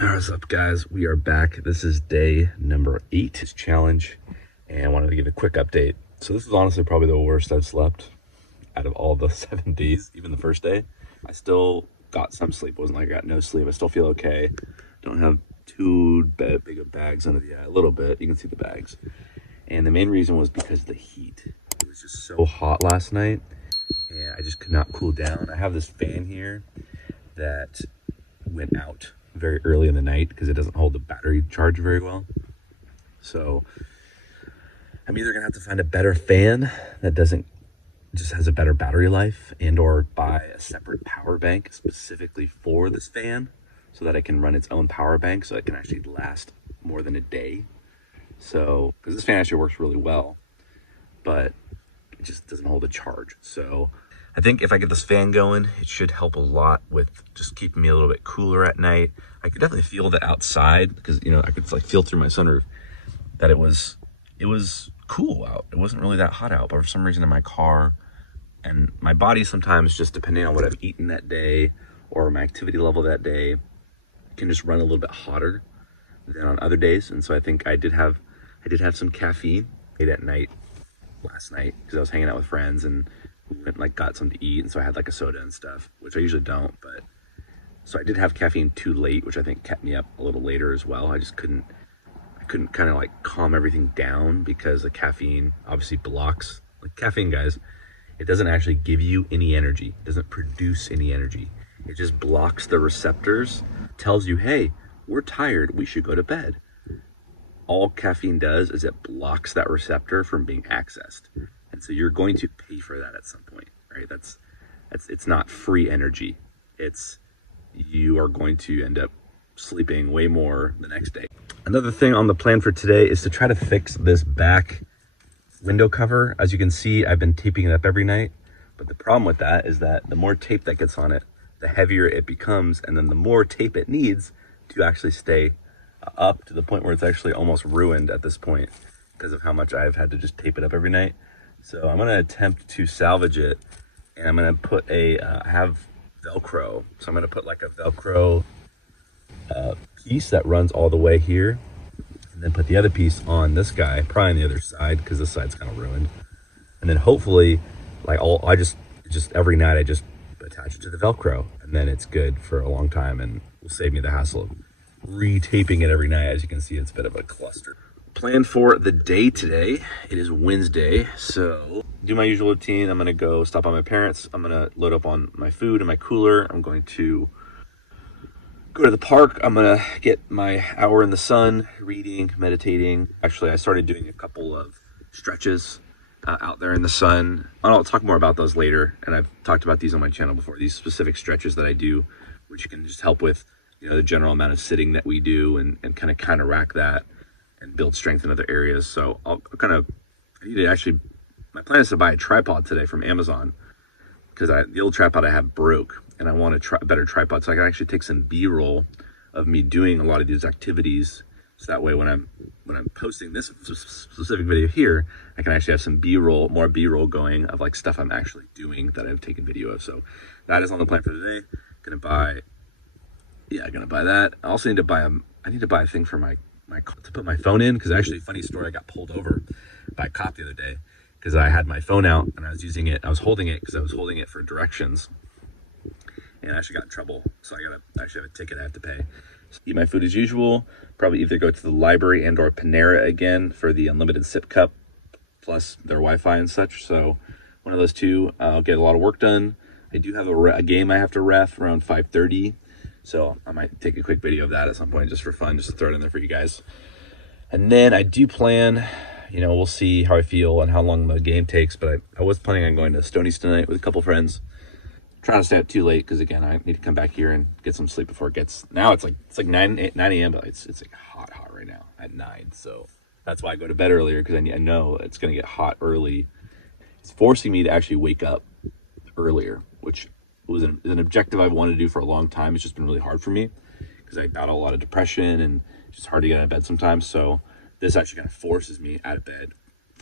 What's up, guys? We are back. This is day number 8, this challenge, and I wanted to give a quick update. So this is honestly probably the worst I've slept out of all the 7 days, even the first day. I still got some sleep. It wasn't like I got no sleep. I still feel okay. Don't have too big of bags under the eye. A little bit. You can see the bags. And the main reason was because of the heat. It was just so hot last night, and I just could not cool down. I have this fan here that went out very early in the night because it doesn't hold the battery charge very well. So I'm either gonna have to find a better fan that doesn't just has a better battery life, and or buy a separate power bank specifically for this fan so that it can run its own power bank so it can actually last more than a day. So because this fan actually works really well, but it just doesn't hold a charge. So I think if I get this fan going, it should help a lot with just keeping me a little bit cooler at night. I could definitely feel that outside because, you know, I could like feel through my sunroof that it was cool out. It wasn't really that hot out, but for some reason in my car and my body sometimes, just depending on what I've eaten that day or my activity level that day, can just run a little bit hotter than on other days. And so I think I did have some caffeine late at night last night because I was hanging out with friends and we went like got something to eat, and so I had like a soda and stuff, which I usually don't. But so I did have caffeine too late, which I think kept me up a little later as well. I couldn't kind of like calm everything down because the caffeine obviously blocks, like caffeine, guys, it doesn't actually give you any energy. It doesn't produce any energy. It just blocks the receptors, tells you, hey, we're tired, we should go to bed. All caffeine does is it blocks that receptor from being accessed. And so you're going to pay for that at some point, right? It's not free energy. You are going to end up sleeping way more the next day. Another thing on the plan for today is to try to fix this back window cover. As you can see, I've been taping it up every night, but the problem with that is that the more tape that gets on it, the heavier it becomes, and then the more tape it needs to actually stay up to the point where it's actually almost ruined at this point because of how much I've had to just tape it up every night. So I'm gonna attempt to salvage it, and I'm gonna put I have Velcro. So I'm gonna put like a Velcro piece that runs all the way here, and then put the other piece on this guy, probably on the other side because this side's kind of ruined. And then hopefully, like I just every night I just attach it to the Velcro, and then it's good for a long time, and will save me the hassle of retaping it every night. As you can see, it's a bit of a cluster. Plan for the day today. It is Wednesday, so do my usual routine. I'm gonna go stop by my parents. I'm gonna load up on my food and my cooler. I'm going to go to the park. I'm gonna get my hour in the sun, reading, meditating. Actually, I started doing a couple of stretches out there in the sun. I'll talk more about those later, and I've talked about these on my channel before, these specific stretches that I do, which can just help with, you know, the general amount of sitting that we do, and kind of counteract that and build strength in other areas. So I need to actually, my plan is to buy a tripod today from Amazon because the old tripod I have broke, and I want a better tripod so I can actually take some B-roll of me doing a lot of these activities. So that way when I'm posting this specific video here, I can actually have some B-roll, more B-roll going of like stuff I'm actually doing that I've taken video of. So that is on the plan for today. Gonna buy that. I also need to buy a thing for my to put my phone in, because actually, funny story, I got pulled over by a cop the other day because I had my phone out and I was holding it because I was holding it for directions, and I actually got in trouble. So I actually have a ticket I have to pay. So eat my food as usual. Probably either go to the library and or Panera again for the unlimited sip cup plus their Wi-Fi and such. So one of those two. I'll get a lot of work done. I do have a game I have to ref around 5:30. So I might take a quick video of that at some point just for fun, just to throw it in there for you guys. And then I do plan, you know, we'll see how I feel and how long the game takes, but I was planning on going to Stoney's tonight with a couple friends. Trying to stay up too late because, again, I need to come back here and get some sleep before it gets, now it's like 9 a.m., but it's like hot right now at 9. So that's why I go to bed earlier, because I know it's going to get hot early. It's forcing me to actually wake up earlier, which was an objective I've wanted to do for a long time. It's just been really hard for me because I battle a lot of depression and it's just hard to get out of bed sometimes. So this actually kind of forces me out of bed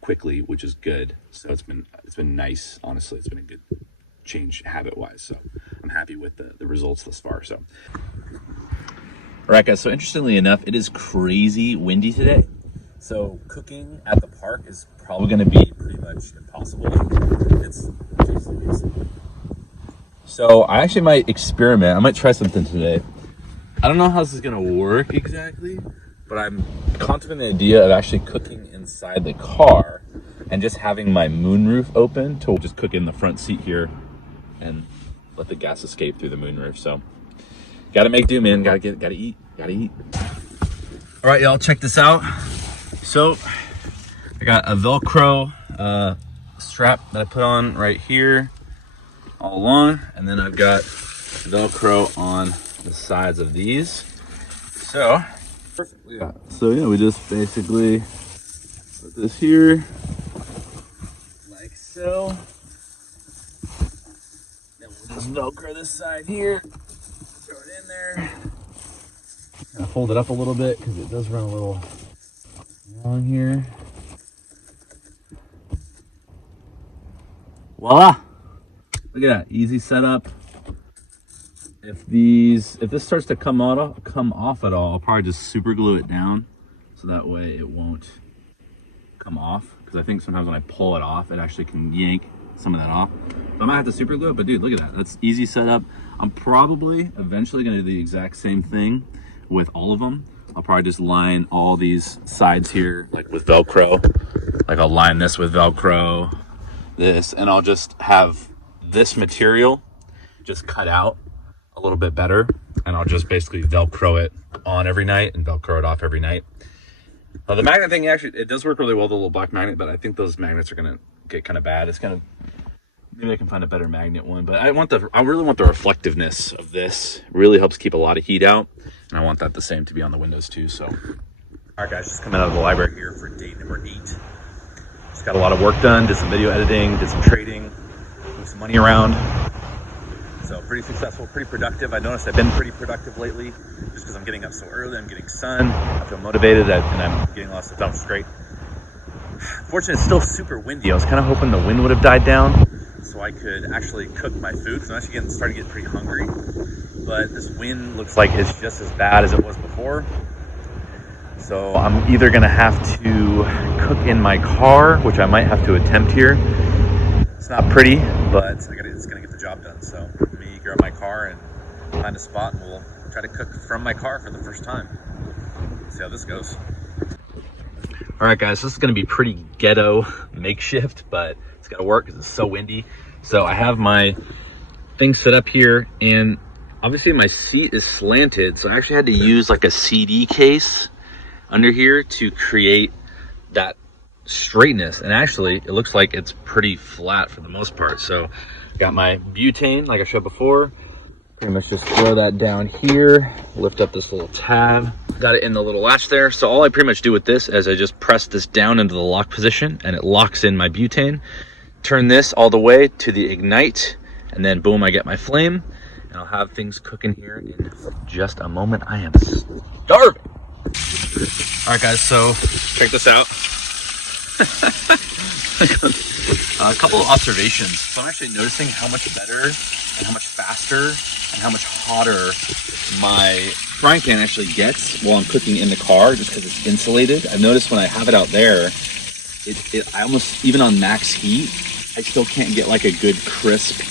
quickly, which is good. So it's been nice, honestly. It's been a good change. change habit wise. So I'm happy with the results thus far. So All right, guys, so interestingly enough, it is crazy windy today. So cooking at the park is probably going to be pretty much impossible. So I actually might experiment. I might try something today. I don't know how this is going to work exactly, but I'm contemplating the idea of actually cooking inside the car and just having my moonroof open to just cook in the front seat here and let the gas escape through the moonroof. So gotta make do, man. Gotta eat. All right, y'all, check this out. So I got a Velcro strap that I put on right here all along, and then I've got Velcro on the sides of these. So perfectly. Yeah. So yeah, we just basically put this here like so. Then we'll just Velcro this side here. Throw it in there. Kind of fold it up a little bit because it does run a little long here. Voila! Look at that, easy setup. If this starts to come off at all, I'll probably just super glue it down so that way it won't come off. Because I think sometimes when I pull it off, it actually can yank some of that off. So I might have to super glue it, but dude, look at that. That's easy setup. I'm probably eventually gonna do the exact same thing with all of them. I'll probably just line all these sides here like with Velcro. Like I'll line this with Velcro, this, and I'll just have this material just cut out a little bit better, and I'll just basically Velcro it on every night and Velcro it off every night. The magnet thing, actually, it does work really well, the little black magnet, but I think those magnets are gonna get kind of bad. It's kind of, maybe I can find a better magnet one, but I really want the reflectiveness of this. It really helps keep a lot of heat out, and I want that the same to be on the windows too. So, all right, guys, just coming out of the library here for day number 8. Just got a lot of work done, did some video editing, did some trading, moved some money around. So pretty successful, pretty productive. I noticed I've been pretty productive lately just because I'm getting up so early, I'm getting sun, I feel motivated, and I'm getting a lot of stuff done, which is great. Fortunately, it's still super windy. I was kind of hoping the wind would have died down so I could actually cook my food, because I'm actually starting to get pretty hungry. But this wind looks like it's just as bad as it was before. So I'm either gonna have to cook in my car, which I might have to attempt here. It's not pretty, but it's gonna get the job done. So let me grab my car and find a spot, and we'll try to cook from my car for the first time. See how this goes. All right, guys, this is gonna be pretty ghetto makeshift, but it's gotta work because it's so windy. So I have my thing set up here, and obviously my seat is slanted, so I actually had to use like a CD case under here to create that straightness. And actually it looks like it's pretty flat for the most part. So got my butane like I showed before, pretty much just throw that down here, lift up this little tab, got it in the little latch there. So all I pretty much do with this is I just press this down into the lock position and it locks in my butane. Turn this all the way to the ignite, and then boom, I get my flame, and I'll have things cooking here in just a moment. I am starving. All right, guys, so check this out. A couple of observations. So I'm actually noticing how much better and how much faster and how much hotter my frying pan actually gets while I'm cooking in the car, just because it's insulated. I've noticed when I have it out there, I almost, even on max heat, I still can't get like a good crisp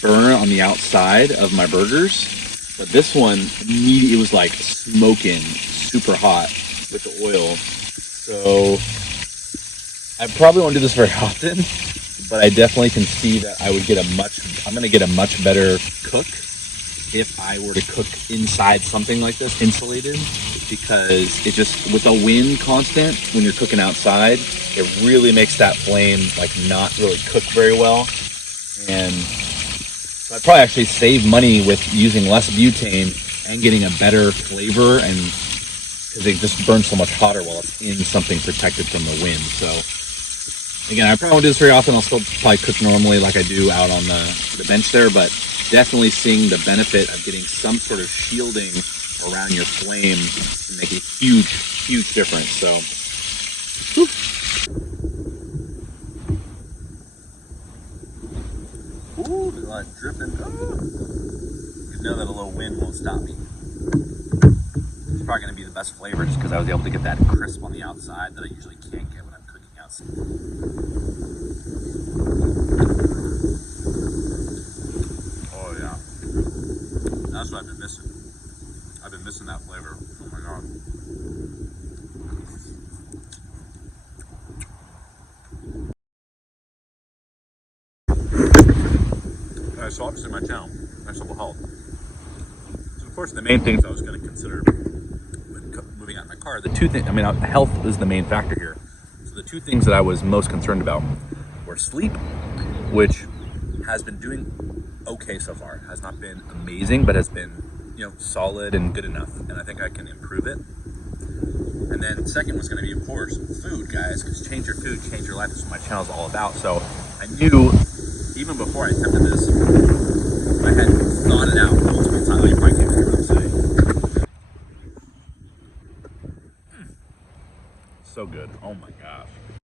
burn on the outside of my burgers. But this one, it was like smoking super hot with the oil. So I probably won't do this very often, but I definitely can see that I'm gonna get a much better cook if I were to cook inside something like this, insulated, because it just, with the wind constant, when you're cooking outside, it really makes that flame like not really cook very well. And so I'd probably actually save money with using less butane and getting a better flavor, and because it just burns so much hotter while it's in something protected from the wind. So again, I probably won't do this very often. I'll still probably cook normally like I do out on the bench there, but definitely seeing the benefit of getting some sort of shielding around your flame can make a huge, huge difference. So, whew. Ooh, there's a lot dripping. Oh. You know that a little wind won't stop me. best flavor just because I was able to get that crisp on the outside that I usually can't get when I'm cooking outside. Oh yeah, that's what I've been missing. I've been missing that flavor. Oh my god. Alright, so obviously my channel, my mental health. So of course the main things I was going to consider when moving out in my car, the two things, I mean, health is the main factor here. So the two things that I was most concerned about were sleep, which has been doing okay so far. Has not been amazing, but has been, you know, solid and good enough. And I think I can improve it. And then second was going to be, of course, food, guys, because change your food, change your life. That's what my channel is all about. So I knew, even before I attempted this, I had thought it out multiple times. You probably can't hear what I'm saying. So good. Oh my gosh.